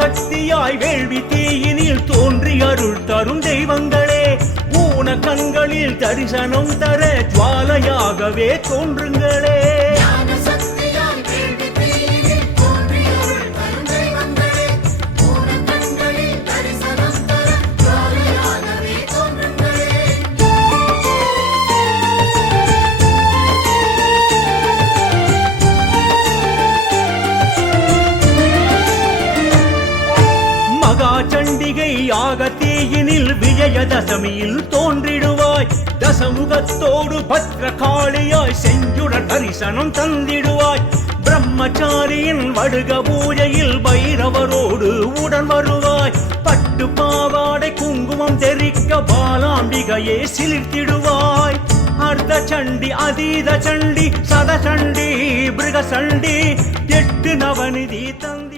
சக்தியாய் வேள்வி தீயினில் தோன்றி அருள் தரும் தெய்வங்களே, ஊன கண்களில் தரிசனம் தர ஜுவாலையாகவே தோன்றுங்களே. சண்டிகை யாக தீயினில் விஜயதசமியில் தோன்றிடுவாய், தசமுகத்தோடு பத்ரகாளியாய் செஞ்சுடர் தரிசனம் தந்திடுவாய். பிரம்மச்சாரியின் வடுக பூஜையில் பைரவரோடு உடன் வருவாய், பட்டு பாவாடை குங்குமம் தெரிக்க பாலாம்பிகையே சிலிர்த்திடுவாய். அர்த்த சண்டி அதீத சண்டி சத சண்டி பிருக சண்டி 8 நவநிதி தந்தி